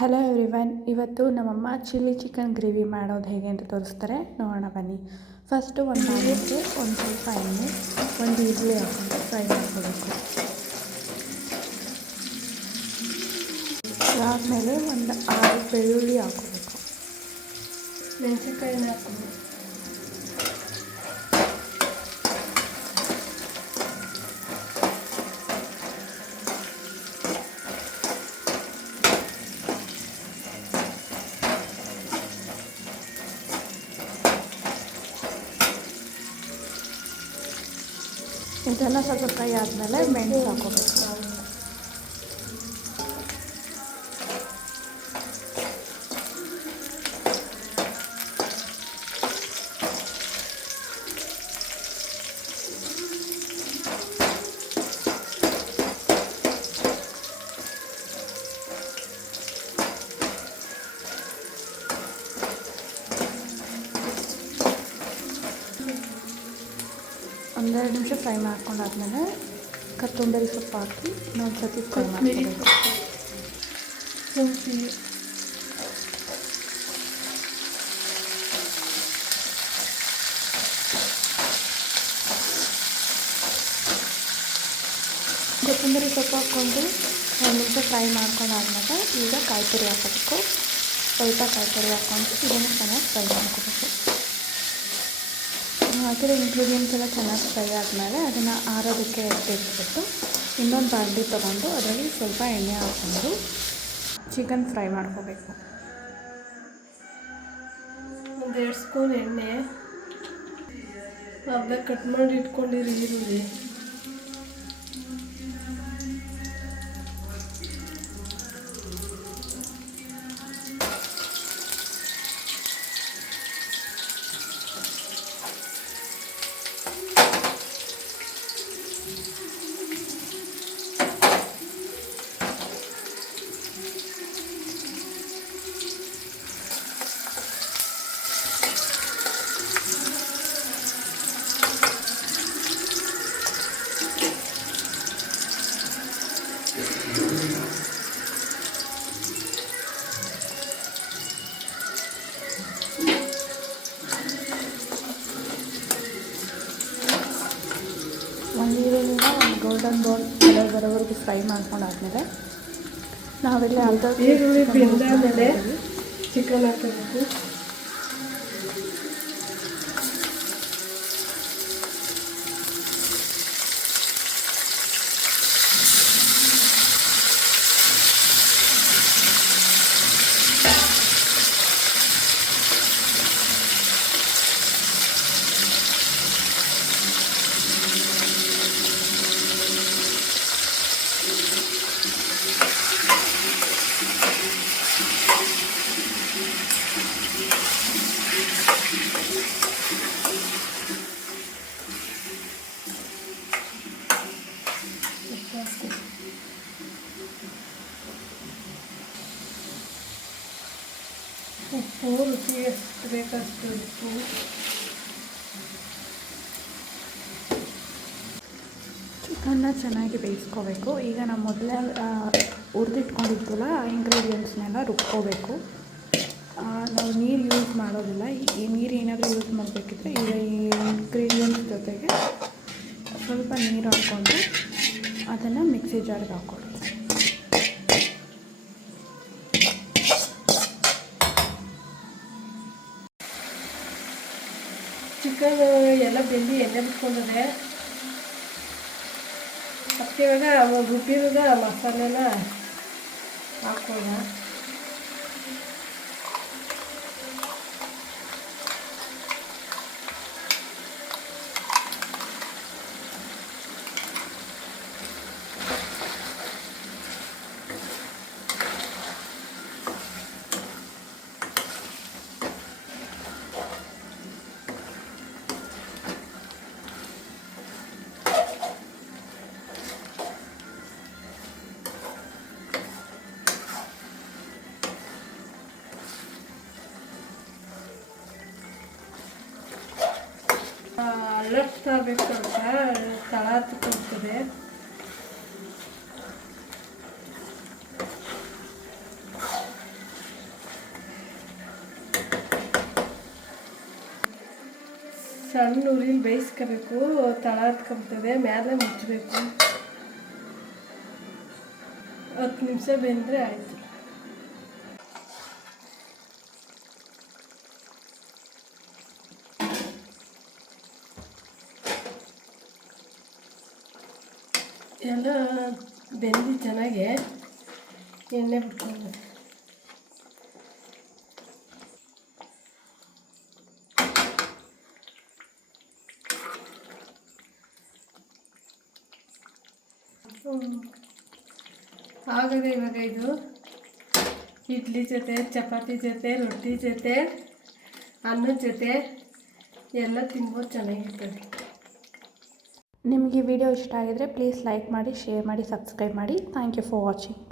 Hello everyone, ಇವತ್ತು ನಮ್ಮಮ್ಮ chilli chicken gravy ಮಾಡೋದು ಹೇಗೆ ಅಂತ ತೋರಿಸ್ತಾರೆ, ನೋಡೋಣ ಬನ್ನಿ. ಫಸ್ಟು ಒಂದು ಬಾಣಲೆಗೆ ಒಂದು ಸ್ವಲ್ಪ ಎಣ್ಣೆ, ಒಂದು ಈರುಳ್ಳಿ ಹಾಕೊಂಡು ಫ್ರೈ ಮಾಡ್ಕೋಬೇಕು. ಅದಾದಮೇಲೆ ಒಂದು 6 ಬೆಳ್ಳುಳ್ಳಿ ಹಾಕೋಬೇಕು. ಮೆಣಸಿನ್ಕಾಯಿನ ಹಾಕೋಬೇಕು. ಇದೆಲ್ಲ ಸ್ವಲ್ಪ ಫ್ರೈ ಆದಮೇಲೆ ಮೆಣಸು ಹಾಕೋಬೇಕು. ಒಂದೆರಡು ನಿಮಿಷ ಫ್ರೈ ಮಾಡ್ಕೊಂಡಾದ್ಮೇಲೆ ಕೊತ್ತಂಬರಿ ಸೊಪ್ಪು ಹಾಕಿ ಇನ್ನೊಂದು ಸರ್ತಿ ಫ್ರೈ ಮಾಡ್ಕೋಬೇಕು. ಕೊತ್ತಂಬರಿ ಸೊಪ್ಪು ಹಾಕ್ಕೊಂಡು 1 ನಿಮಿಷ ಫ್ರೈ ಮಾಡ್ಕೊಂಡಾದ್ಮೇಲೆ ಈಗ ಕಾಯಿ ತುರಿ ಹಾಕೋಬೇಕು. ಸ್ವಲ್ಪ ಕಾಯಿ ತುರಿ ಹಾಕ್ಕೊಂಡು ಇದನ್ನು ಚೆನ್ನಾಗಿ ಫ್ರೈ ಮಾಡ್ಕೋಬೇಕು. ಹಾಕಿರೋ ಇಂಗ್ರೀಡಿಯೆಂಟ್ಸ್ ಎಲ್ಲ ಚೆನ್ನಾಗಿ ಫ್ರೈ ಆದಮೇಲೆ ಅದನ್ನು ಆರೋದಕ್ಕೆ ಎತ್ತಿಟ್ಬಿಟ್ಟು ಇನ್ನೊಂದು ಬಾಣಲಿ ತೊಗೊಂಡು ಅದರಲ್ಲಿ ಸ್ವಲ್ಪ ಎಣ್ಣೆ ಹಾಕ್ಕೊಂಡು ಚಿಕನ್ ಫ್ರೈ ಮಾಡ್ಕೋಬೇಕು. 1-2 ಸ್ಪೂನ್ ಎಣ್ಣೆ, ಅರ್ಧ ಕಟ್ ಮಾಡಿ ಇಟ್ಕೊಂಡಿರಿ ಈರುಳ್ಳಿ, ಒಂದು ಈರುಳ್ಳಿನ ಒಂದು ಗೋಲ್ಡನ್ ಬ್ರೌನ್ ಕಲರ್ ಬರೋವರೆಗೂ ಫ್ರೈ ಮಾಡ್ಕೊಂಡಾದ್ಮೇಲೆ ನಾವೆಲ್ಲ ಈರುಳ್ಳಿ ಬೆಂದಾದ್ಮೇಲೆ ಚಿಕನ್ ಹಾಕಬೇಕು. ಉಪ್ಪು ರುಚಿಗೆ ಎಷ್ಟು ಬೇಕಷ್ಟು ಉಪ್ಪು. ಚಿಕನ್ನ ಚೆನ್ನಾಗಿ ಬೇಯಿಸ್ಕೋಬೇಕು. ಈಗ ನಾವು ಮೊದಲೇ ಹುರಿದಿಟ್ಕೊಂಡಿದ್ವಲ್ಲ ಆ ಇಂಗ್ರೀಡಿಯೆಂಟ್ಸ್ನೆಲ್ಲ ರುಬ್ಕೋಬೇಕು. ನಾವು ನೀರು ಯೂಸ್ ಮಾಡೋದಿಲ್ಲ. ಈ ನೀರು ಏನಾದರೂ ಯೂಸ್ ಮಾಡಬೇಕಿದ್ರೆ ಈಗ ಈ ಇಂಗ್ರೀಡಿಯೆಂಟ್ಸ್ ಜೊತೆಗೆ ಸ್ವಲ್ಪ ನೀರು ಹಾಕ್ಕೊಂಡು ಅದನ್ನು ಮಿಕ್ಸಿ ಜಾರ್ಗೆ ಹಾಕ್ಕೊಳ್ಳಿ. ಚಿಕನ್ ಎಲ್ಲ ಬೆಂದು ಎಣ್ಣೆ ಬಿಟ್ಕೊಂಡಿದೆ. ಅದಕ್ಕೆ ಇವಾಗ ರುಬ್ಬಿರೋದ ಮಸಾಲೆನ ಹಾಕೋಣ. ಅಲರ್ಟ್ಸ್ಬೇಕಂತ ತಳ ಹತ್ಕೊಳ್ತದೆ. ಸಣ್ಣ ಉರಿಲಿ ಬೇಯಿಸ್ಕೋಬೇಕು, ತಳ ಹತ್ಕೊಂತದೆ, ಮೇಲೆ ಮುಚ್ಚಬೇಕು. 10 ನಿಮಿಷ ಬೆಂದರೆ ಆಯಿತು. ಎಲ್ಲ ಬೆಂದು ಚೆನ್ನಾಗಿ ಎಣ್ಣೆ ಬಿಟ್ಕೊಂಡು ಆಗದೆ. ಇವಾಗ ಇದು ಇಡ್ಲಿ ಜೊತೆ, ಚಪಾತಿ ಜೊತೆ, ರೊಟ್ಟಿ ಜೊತೆ, ಅನ್ನದ ಜೊತೆ ಎಲ್ಲ ತಿನ್ಬೋದು, ಚೆನ್ನಾಗಿರ್ತದೆ. ನಿಮಗೆ ಈ ವಿಡಿಯೋ ಇಷ್ಟ ಆಗಿದರೆ ಪ್ಲೀಸ್ ಲೈಕ್ ಮಾಡಿ, ಶೇರ್ ಮಾಡಿ, ಸಬ್ಸ್ಕ್ರೈಬ್ ಮಾಡಿ. Thank you for watching.